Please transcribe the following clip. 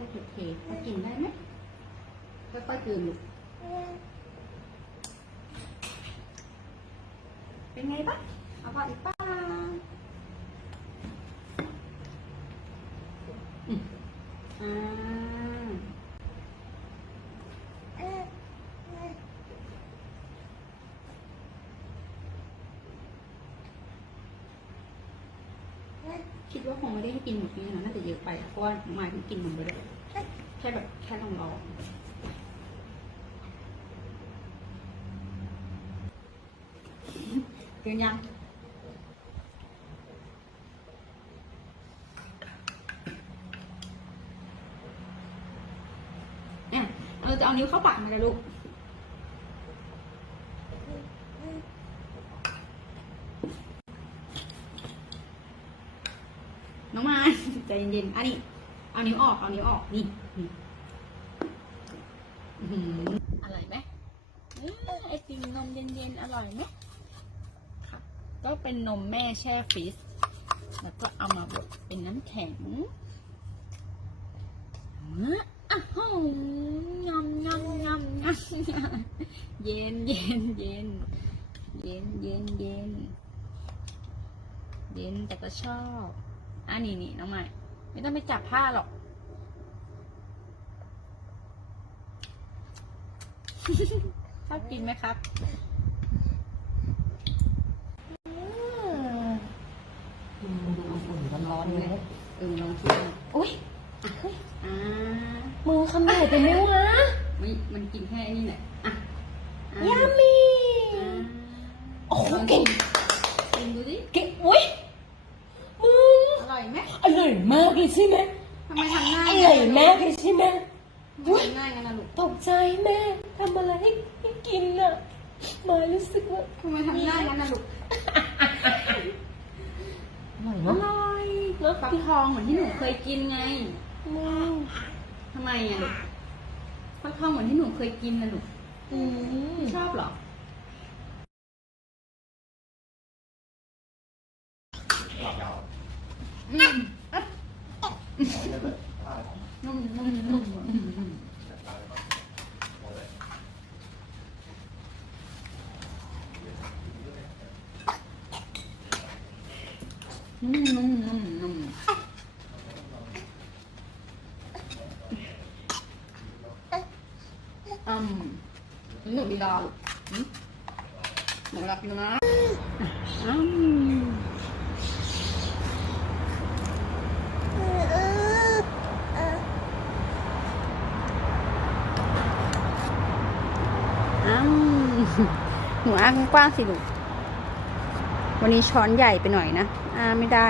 ค่เผ็ดๆพอกินได้ไหมค่อยๆกลืนลูกเป็นไงบ้างเอาพออีกป้าอ่า คิดว่าคงไม่ได้ให้กินหมดนี้นะน่าจะเยอะไปเพราะว่าหมายถึงกินนมไปเลยแค่แบบแค่ลองลองๆกินยังเนี่ยเราจะเอานิ้วเข้าปากมันเลยลูก น้องไม้ใจเย็นๆอันนี้ เอานิ้วออก เอานิ้วออก นี่นี่อื้อหืออร่อยไหมอื้อไอติมนมเย็นๆ อร่อยไหมค่ะ ก็เป็นนมแม่แช่ฟรีซแล้วก็เอามาบดเป็นน้ำแข็งอื้ออ้าวหูยำยำยำยำเย็นเย็นเย็น เย็นเย็นเย็น เย็นแต่ก็ชอบ อันนี้นี่น้องใหม่ไม่ต้องไปจับผ้าหรอก ชอบกินไหมครับอุ่นๆร้อนๆเลยเออลองชิมโอ๊ยอ่ามือคำใหญ่ไปไหมวะไม่มันกินแค่นี้แหละอะอะยามีอ่าโอ้โหเก่ง กินดูดิ เก่งอุ้ยมึง อร่อยไหม อร่อยมากเลย ใช่ไหมทำไมทำง่าอยร่อยมากเลยใช่ไหมทำง่ายงั้นนะลูกตกใจแม่ทำอะไรให้ให้กินอะมารู้สึกว่าทำไมทำง่ายงั้นนะลูกอร่อยอเนาะร่อยรสฟักทองเหมือนที่หนูเคยกินไงมึงทำไมอะลูกฟักทองเหมือนที่หนูเคยกินนะลูกอืมชอบเหรออื มนุ่มนุ่มนุ่มอืมนุ่มนุ่มนุ่มนุ่มอืมหนูดีดาลูกอืมหนูรักกินนะอืมอ้าว หนูอ้ากว้างสิลูกวันนี้ช้อนใหญ่ไปหน่อยนะอ้าไม่ได้